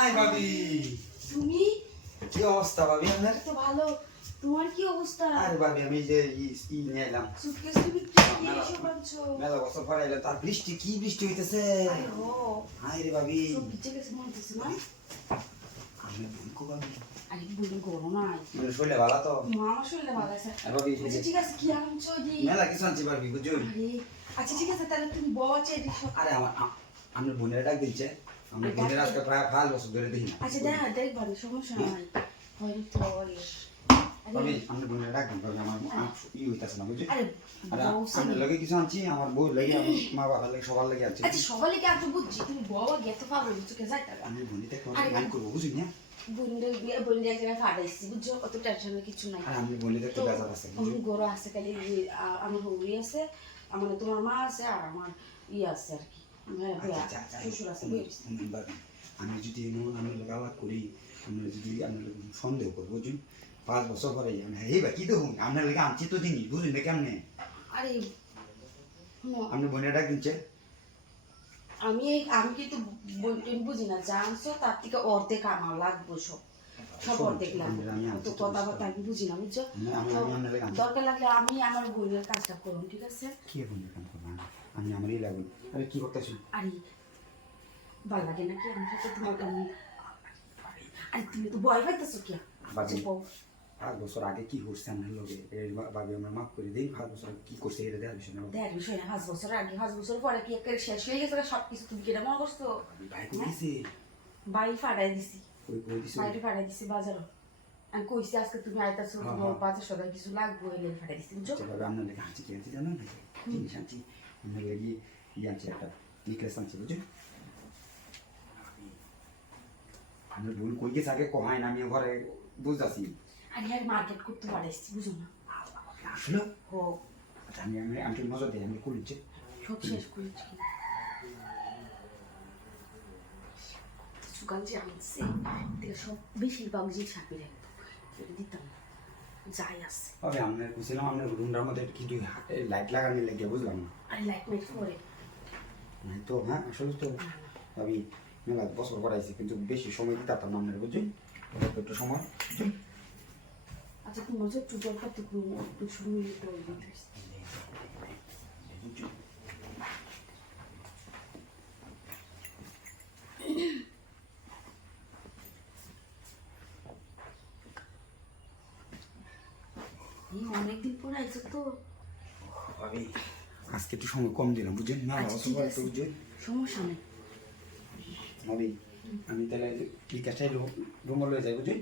High ভাবি, তুমি কি অবস্থা ভাবি আপনার? তো ভালো। তোমার কি অবস্থা? আরে ভাবি আমি যে নিয়ে এলাম সুটকেস তুমি কি এসব আনছো? মেলা বছর পরে এলাম, তার বৃষ্টি কি বৃষ্টি হইতেছে। আরে ও হাই রে ভাবি, সব ভিজে গেছে মনে হচ্ছে না? আমি ভুলকো ভাবি, আরে বলি গরম নাই। মানে শরীরে ভালো তো? আমার শরীরে ভালো আছে। আরে ভাবি আচ্ছা ঠিক আছে, কি আনছো জি? মেলা কিছু আনছি ভাবি বুঝছো। আরে আচ্ছা ঠিক আছে, তাহলে তুমি বলছো এটি সব। আরে আমার বোনের ডাক দিচ্ছে, আমার বোনের আজকে প্রায় 5 বছর ধরে দেখি না। আচ্ছা দেখবা সমস্যা নাই। হয়তো ভাবি আমার বোনের ডাক দিন ভাবি, আমার হইতাছে না বুঝছো। আরে আরে আমার লগে কিছু আনছি, আমার বউ লাগে, আমার মা বাবার লাগে, সবার লাগে আনছি। আচ্ছা সবাই কি আনছো বুঝছি, তুমি বড় গেতে পারো বুঝছো কে যাইতা। আমি বোনিতে গান করবো বুঝলি না। বন্ধু এক জায়গায় ফাটাইছি বুঝছো, অত টেনশনের কিছু নাই। আর আমি বোনিতে একটু বেজার আছে বুঝছো। গরু আছে খালি, আমার হবি আছে, আমার তোমার মা আছে, আর আমার আছে আর কি, শ্বশুর আছে। আমি যদি আমি আলাপ করি, আমি যদি আমি সন্দেহ করবো বুঝুন, 5 বছর পরে আমি এই বা কি দেখুন আপনার লেগে আনছি তো জিনিস বুঝলেন না কেমনে। আরে আপনি বোনের ডাক দিচ্ছে। আমি কিন্তু বুঝি না, জানছো তার থেকে অর্ধেক আমার লাগবে, সব অর্ধেক লাগবে। তো কথাবার্তা আমি বুঝি না বুঝছো। দরকার লাগলে আমি আমার বোনের কাজটা করুন, ঠিক আছে? কি বোনের কাজ করবো আমি আমারই লাগবে। আরে কি করতেছি? আরে ভালো লাগে নাকি আমার সাথে তোমার? আরে তুমি তো ভয় পাইতেছো কি? 5 বছর আগে কি করছে আমার লোকে ভাবি আমার মাফ করে দিই। 5 বছর আগে কি করছে এটা দেওয়ার বিষয় না। দেখ বিষয় না, 5 বছর আগে 5 বছর পরে কি একেবারে শেষ হয়ে গেছে সব কিছু, তুমি কি এটা মনে করছো? ভাই কইছে বাড়ি ফাটাই দিছি, কই দিছে বাড়ি ফাটাই দিছি বাজারও। আমি কইছি আজকে তুমি আইতাছো, তোমার বাজার সদাই কিছু লাগবে এলে ফাটাই দিছি বুঝছো। ভাবে আপনার লেগে আনছি কি আনছি জানো না, জিনিস আনছি আপনার লেগে আনছি একটা নেকলেস আনছি বুঝছো। আমি ভুল কই গেছে আগে কহাই না, আমি ঘরে বুঝতেছি। আরে আর মার্কেট করতে পারাইছি বুঝো না আসলে হো। আচ্ছা আমি আমি আমি মজা দিই, আমি করেছি সব শেষ করেছি। সুগান যে আনছে থেকে সব বেশিরভাগ জিনিস আপনি রাখতো, এটা দিতাম না, যাই আছে। তবে আমি বুঝছিলাম আপনার রুমটার মধ্যে কিন্তু লাইট লাগানোর লেগে বুঝলাম না। আরে লাইট মাইট করে নাই তো, হ্যাঁ আসলে তো আমি মেলা বছর করাইছি কিন্তু বেশি সময় দিতে পারতাম না আপনার বুঝছি, একটু সময়। আচ্ছা তোমার যে একটু দরকার তো একটু সময় অনেকদিন পরে আইছো তো আমি আজকে একটু সময় কম দিলাম বুঝছেন না, বছর পরে তো বুঝছেন সমস্যা নেই। আমি আমি তাহলে বিকাশটাই রুমে লয়ে যাই বুঝছেন।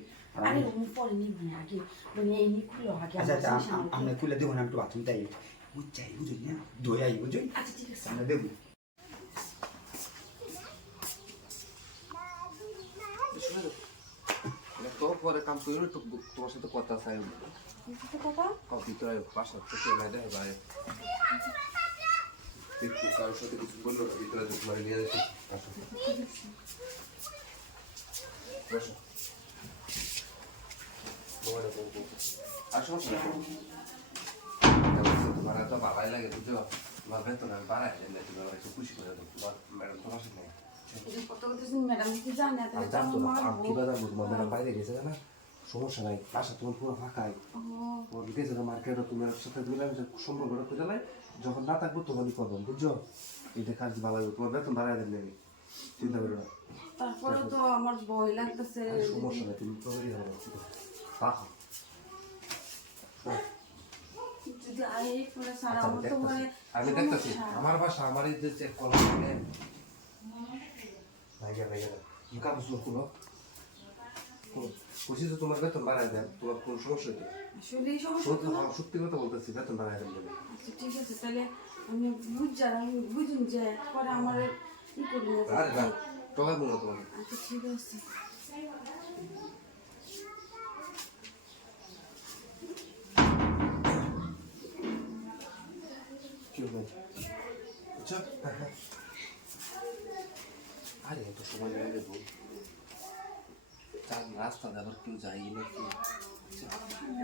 আরে রুম পরে নিব না, আগে মানে এমনি খুলো আগে। আচ্ছা আচ্ছা আমরা খুলে দেবো না, একটু বাথরুম তাই বুঝছাই বুঝুন না, দই আই বুঝুন। আচ্ছা ঠিক আছে আমরা দেবো। তো পরে কাম করো একটু তোমার সাথে কথা চাই। কথা কপি তো বাসার থেকে নাই দেয় ভাই, একটু কারোর সাথে কিছু বললো না, ভিতরে তোমার নিয়ে যাচ্ছি। আসো বসো, আসো তোমার এত ভালোই লাগে বুঝছো, তোমার বেতন আমি বাড়াই না, তুমি আমার একটু খুশি করে দাও। তোমার ম্যাডাম তোমার সাথে নেই ম্যাডাম কি জানে ম্যাডাম বাইরে গেছে না, সমস্যা নাই, বাসা তোমার পুরো ফাঁকাই গেছে না মার্কেটে, তুমি সাথে দিলাম সুন্দর করে খুঁজে নাই, যখন না থাকবো তখনই করবো বুঝছো। এটা কাজ ভালো লাগবে, তোমার বেতন বাড়াই দেন নেবে, চিন্তা করো না। তারপরে তো আমার ভয় লাগতেছে। সমস্যা নাই, তুমি প্রবেরই হবে পাখো যদি আই পরে সারা আমার তো মানে আমি দেখতেছি আমার বাসা আমার এই যে কলম নেন ভাইয়া ভাইয়া মুখা বসলো কোনো খুশি তো তোমার বেতন বাড়াই দেন, তোমার কোনো সমস্যা নেই। আসলে সমস্যা সত্যি কথা বলতেছি, বেতন বাড়াই দেন বলে। আচ্ছা ঠিক আছে, তাহলে আমি বুঝুন যে পরে আমার ই করি না। আরে না টকা গুলো তোমার। আচ্ছা ঠিক আছে। কি হবে আচ্ছা আরে এত সময় লেগে দেবো, তার রাস্তা আবার কেউ যাই নাকি?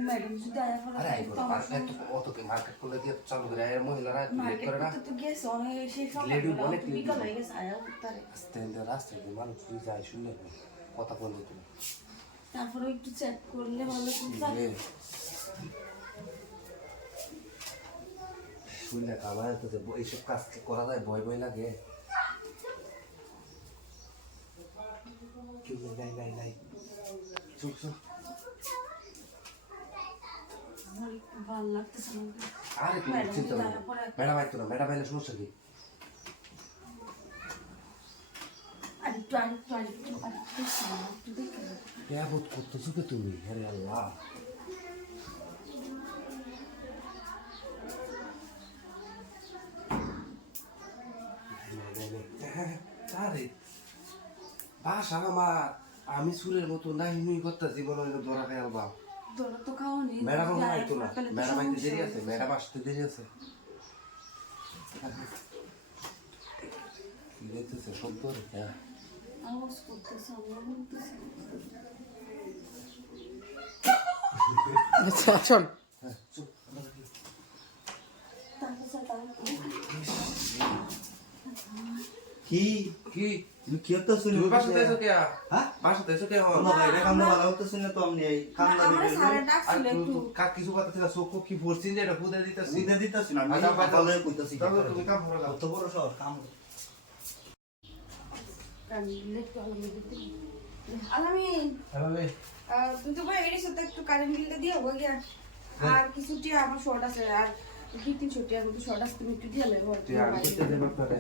ম্যাডাম যদি আরে এত অতকে মার্কেট করলে দিয়ে চালু করে আর মহিলারা লেট করে না, তো গেছে অনেক সেই সব লেডি অনেক বিকাল হয়ে গেছে আয়া উত্তরে আস্তে আস্তে রাস্তা দিয়ে মানুষ যায় শুনে কথা বললে তুমি তারপরে একটু চেক করলে ভালো কিন্তু শুনলে আমার তো এইসব কাজ করা যায় ভয় ভয় লাগে কেউ নাই নাই নাই চুপ চুপ আমার একটু ভালো লাগতেছে না। আরে তুমি চিন্তা করো ম্যাডাম আইতো না ম্যাডাম আইলে সমস্যা কি আরেকটু দেখে কেয়াবত করতেছো কে তুমি আরে আল্লাহ আরে বাসা আমার আমি সুরের মতো নাই নুই করতেছি বলো ধরা খাই আলবা তোরা তো খাওয়ানি ম্যাডাম আইতো না ম্যাডাম আইতে দেরি আছে ম্যাডাম আসতে দেরি আছে কি দেখতেছে শব্দ হ্যাঁ আওয়াজ করতেছে আমরা বলতেছি আচ্ছা চল হ্যাঁ চুপ কি কি তুমি কি তো শুনি তুমি বাসাতে এসো কে হ্যাঁ বাসাতে এসো কে না ভাই এটা কামনা ভালো হতো শুনে তো আমি এই কামনা আমরা সারা দিতে ডাকছিল একটু কাক কিছু কথা ছিল চোখ কি পড়ছিস যে এটা বুঝে দিতেছি সুবিধা দিতেছি না আমি আচ্ছা, ভাই, ভালো কইতাছি তাহলে তুমি কাম করো কত বড় শহর কাম আলামিন হ্যালো তুই তো ভাই এর সাথে একটু কারেন্ট বিলটা দিয়ে হয়ে গিয়া আর কিছু টিয়া আমার শর্ট আছে আর 2-3 টিয়ার মতো শর্ট আছে তুমি একটু দিয়ে লেবো তুই আমি করতে দেব আপনারে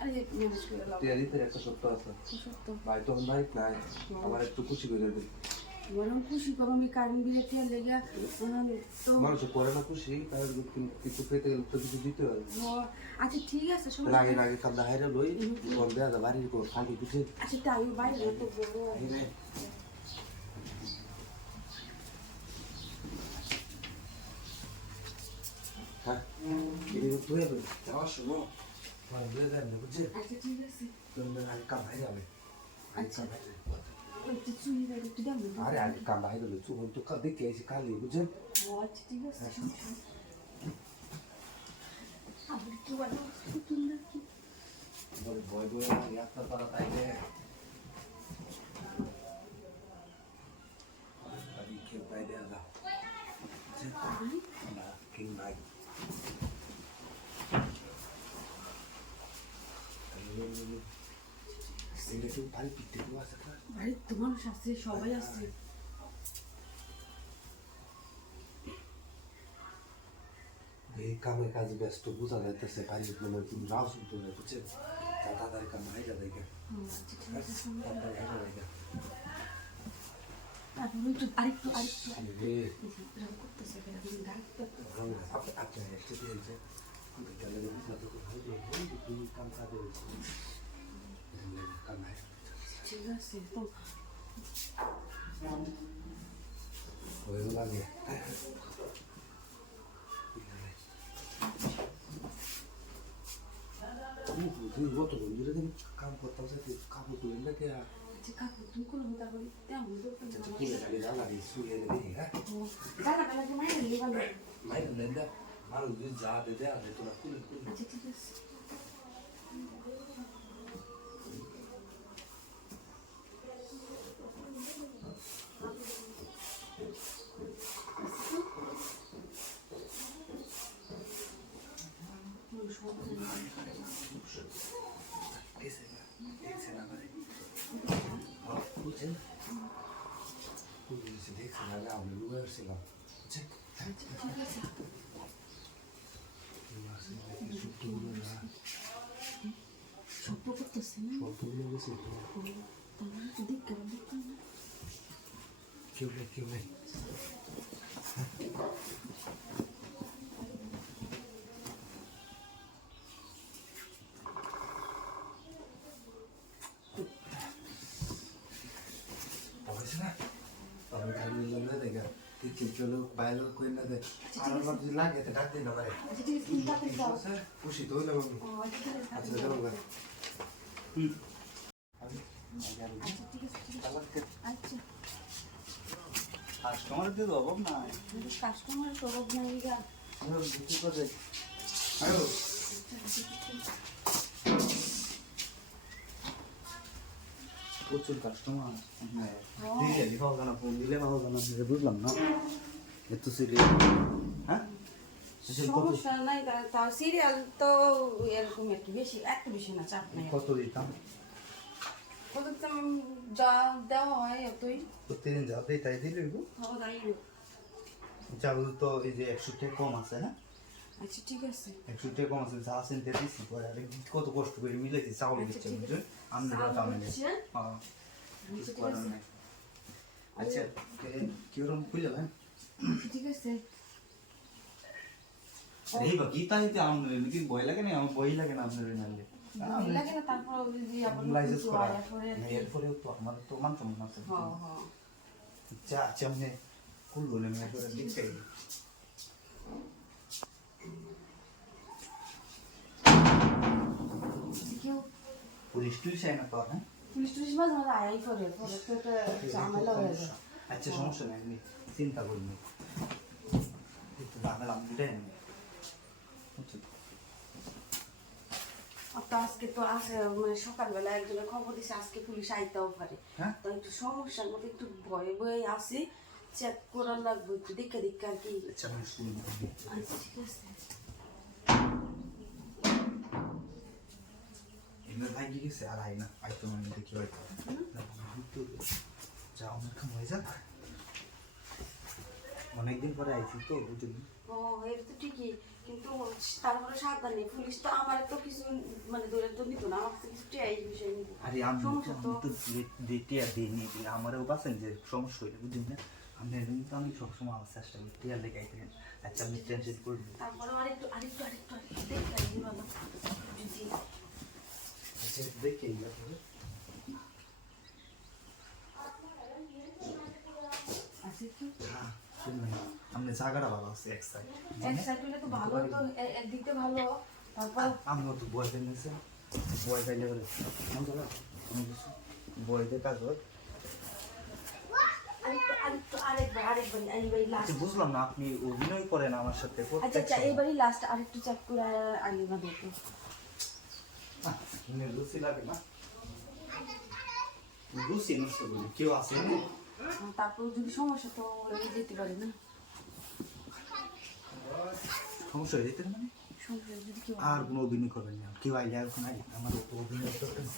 আরে ম্যানেজ করে লাও তুই দিতে একটা সত্য আছে সত্য ভাই তো নাই নাই আমার একটু খুশি করে দে বরং খুশি করো আমি কারেন্ট বিলের টিয়া লেগে তো মানুষ করে না খুশি তাহলে কিছু পেতে গেলে তো কিছু দিতে হয় আচ্ছা ঠিক আছে সব লাগে লাগে কান্দা হাইরে লই বল দেয়া যা বাড়ির কো ফাঁকি কিছু আচ্ছা তাই বাইরে তো বলবো হাইরে হ্যাঁ এই তুই হবে যাওয়ার সময় মানে বুঝে যান না বুঝছে আচ্ছা ঠিক আছে তুমি আগে কাম হাই যাবে আচ্ছা একটু চুড়িটা একটু দাম আরে আগে কাম হাই গেলে তুই তো কাল দেখে এসে কালি বুঝছেন আচ্ছা ঠিক আছে আবার একটু বাড়ি তুলনা কি বলে বয় বয় ইয়াত্রা করা তাইলে আমি কেউ তাই দেয়া যা না কিং নাই সিলে কেউ ভারী পিঠে কেউ আছে না বাড়ির তো মানুষ আছে সবাই আছে এই কামে কাজে ব্যস্ত বোঝা যাইতেছে বাড়ির মানে তুমি নাও শুনতে হবে বুঝছেন তাড়াতাড়ি কাম হাই যা দেখে আচ্ছা ঠিক আছে তাড়াতাড়ি হাই যা দেখে তারপরে একটু আরেকটু রে এরকম করতেছে এরকম ডাক্তার আপনি একটু দিয়েছে তাহলে সাথে কথা বলবো তুমি কাম কাজে কাম হাই ঠিক আছে তো হয়ে লাগে তুই কত বন্ধুরা দিন কাম করতাম সে কাপড় তুলে নাকি আচ্ছা কাকু তুমি কোনো তারপরে তেমন দরকার নেই তুলে লাগে জানা দিই শুয়ে নেবে হ্যাঁ দাদা বেলাকে মাইনে নিয়ে গেল মাইন লেন্দা মানুষ যদি যা দে দেয়া তোরা খুলে খুলে আচ্ছা ঠিক আছে বুঝছেন দেখছেন আগে আমি লুয়ে আসছিলাম বুঝছেন ঠিক আছে ছোট্ট করতেছে না সম্পূর্ণ গেছে তাহলে তো দেখতে হবে কেউ নেই হয়েছে না আমি খালি লঙ্গা দেখে কিছু চলো বাইরে কই না দে আর আমার যদি লাগে তো ডাক দিন আমারে আচ্ছা ঠিক আছে তুমি তাড়াতাড়ি যাও খুশি তো হইলাম আমি আচ্ছা চলো গা আচ্ছা ঠিক আছে আচ্ছা কাস্টমারদের অভাব নাই কাস্টমার তো অভাব নাই গা বুঝতে পারছি আয়ো প্রচুর কাস্টমার সিরিয়ালি পাওয়া যায় না, ফোন দিলে পাওয়া যায় না, সেটা বুঝলাম না এত সিরিয়াল। হ্যাঁ সমস্যা নাই, তাও সিরিয়াল তো এরকম একটু বেশি, একটু বেশি না, চাপ নেই। কত দিতাম? কত যা দেওয়া হয় অতই। প্রতিদিন যাতে তাই দিলে খাওয়া দাওয়াই। চাউল তো এই যে 100 টাকা কম আছে না, আচ্ছা ঠিক আছে। 100 টাকা কম আছে, যা আছেন দিয়ে দিচ্ছি পরে। আর কত কষ্ট করে মিলাইছি চাউল দিচ্ছে বুঝছেন, আমরা দামে নেই। হ্যাঁ কিছু করার নাই। আচ্ছা কিরকম খুলে নেন? ঠিক আছে। এই বা গীতা দিতে আমাদের নাকি ভয় লাগে না? আমার ভয় লাগে না আপনার নালে লাগে না, তারপর যদি আবার লাইসেন্স কিছু করা হয় এরপরে। এরপরেও তো আমাদের তো মান সম্মান আছে। হ্যাঁ হ্যাঁ যা আচ্ছা আমি খুলবো না, আমি করে দেখতে কেউ পুলিশ টুলিশ আয় না তো? হ্যাঁ পুলিশ টুলিশ মাঝে মাঝে আয়াই করে, পরে তো একটা ঝামেলা হয়ে যায়। আচ্ছা সমস্যা নেই, আমি চিন্তা করিনি, একটু ঝামেলা আমি মিটাই নেই। তো আজকে তো আসে, মানে সকালবেলা একজনের খবর দিছে আজকে পুলিশ আইতেও পারে। হ্যাঁ তো একটু সমস্যার মধ্যে একটু ভয়ে ভয়ে আসি, চেক করার লাগবে একটু, দেখে দেখে আর কি। আচ্ছা আমি শুনি। আচ্ছা ঠিক আছে। এমনি ভাই কি গেছে আর আয় না, আইতো মানে দেখি হয়তো যা আমার কাম হয়ে যাক, অনেকদিন পরে আইছি তো বুঝলি। ও এটা তো ঠিকই, কিন্তু তারপরে সাবধানে, পুলিশ তো আমার তো কিছু মানে দূরে তো নিত না, আমার তো কিছু এই বিষয় নিত। আরে আমি সমস্যা তো তো দেখতে আর দিই নি, আমারও বাঁচেন যে সমস্যা হইলে বুঝলি না, আমি কিন্তু আমি সবসময় আমার চেষ্টা করি টিয়ার লেগে আইতে। আচ্ছা আমি টেনশন করবি, তারপরে আরেকটু আরেকটু আরেকটু আরেকটু দেখতে আসবি ভালো যদি। আচ্ছা দেখে আছে কি হ্যাঁ শুনবেন আপনি জায়গাটা ভালো আছে এক সাইড, এক সাইড হলে তো ভালো, তো একদিক দিয়ে ভালো। তারপর আমিও তো বয় ফেলেছে, বয় ফেলে বলে বয়দের কাজ হয়। আরেকটু আরেকবার এইবারই লাস্ট। আচ্ছা বুঝলাম না, আপনি অভিনয় করেন আমার সাথে? আচ্ছা আচ্ছা এইবারই লাস্ট, আরেকটু চেক করে আনিবা দেখো। লুচি লাগে না, লুচি নষ্ট করি কেউ আছে না? তারপর যদি সমস্যা তো আমি যেতে পারি না, সমস্যা হয়ে যেতে মানে সমস্যা যদি কেউ আর কোনো অভিনয় করবেন না, কেউ আইলে এখন আইলে আমার তো অভিনয় করতে না।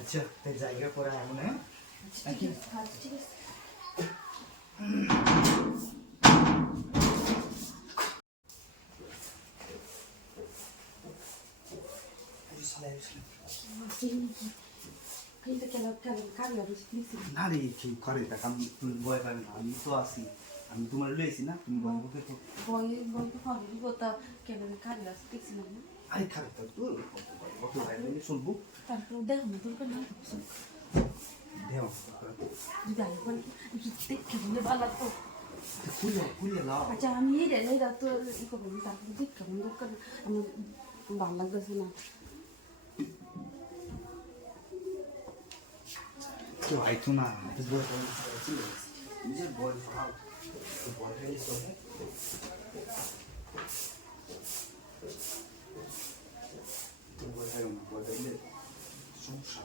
আচ্ছা এই জায়গা করে এমন হ্যাঁ ঠিক আছে। আচ্ছা ঠিক আছে। কিন্তু কেন কেন কারণ প্লিজ না রে কি করে দেখ, আমি তুমি ভয় পাবে না, আমি তো আছি, আমি তোমার লইছি না, তুমি ভয় করতে তো বই বই তো পাবি কথা কেন কারণ দেখছি না। আরে খারাপ তো তোর কত ভাই বলে শুনবো, তারপর দেখো না তোর না দেও যদি আরেকবার দেখে দিলে ভালো লাগতো। খুলে খুলে লাও। আচ্ছা আমি এই রাত তো ই করবো, তারপরে দেখে দরকার আমার ভালো লাগতেছে না। কেউ আইতো না, বই নিজের বই ভাব বই ফেলে চলে বই ফেলো না, বই ফেলে সমস্যা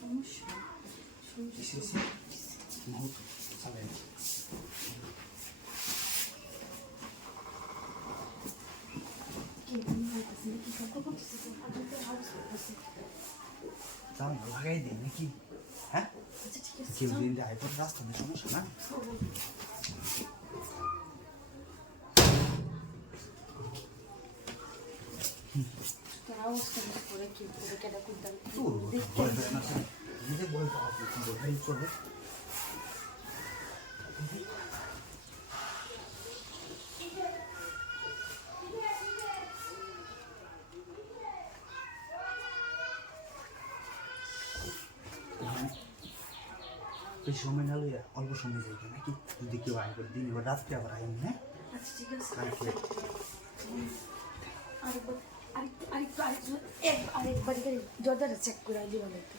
সমস্যা এসেছে মুহূর্ত চালাই জানো লাগাই দিই নাকি? হ্যাঁ আচ্ছা ঠিক আছে কেউ দিন আইপড রাস্তা না, সমস্যা না। তোর অবস্থা করে কি করে কেটে করতে তোর বই ফেলে না, নিজে বই পাওয়া বই ফেলে চলে এই সময় না লইয়া অল্প সময় যাইবে নাকি, যদি কেউ আয় করে দিন এবার রাত্রে আবার আইন হ্যাঁ আচ্ছা ঠিক আছে। কালকে আরেকবার আরেকটু আরেকটু আরেকটু আরেকবার দরজাটা চেক করে আইলি ভালো একটু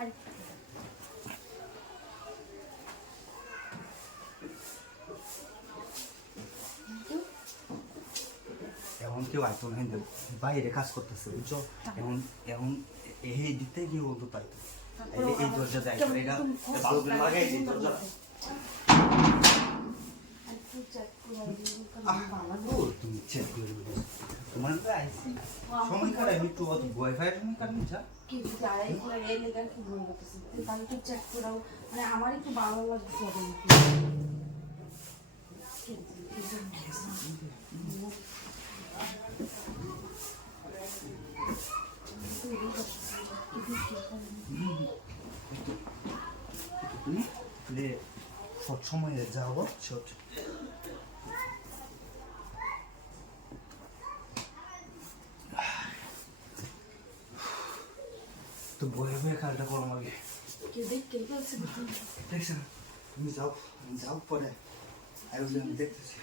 আরেকটু। এখন কেউ আইতো না কিন্তু বাইরে কাজ করতেছে বুঝছো এখন এখন এই দিতে গিয়ে ও তো পাইতো এই দরজা দেয় এটা ভালো করে লাগাই এই দরজা একটু চেক করে তুমি চেক করে তোমার তো আইসি সময় কাটাই একটু অত ওয়াইফাই সময় কাটাই যা কি যাই করে এই লেগার কি বলে গেছে তাহলে একটু চেক করাও মানে আমার একটু ভালো লাগছে তুমি সব সময় যাও সব তো বয়ে বয়ে কাজটা করো আমাকে কেউ দেখতে গেছে দেখছেন তুমি যাও পরে আমি দেখতেছি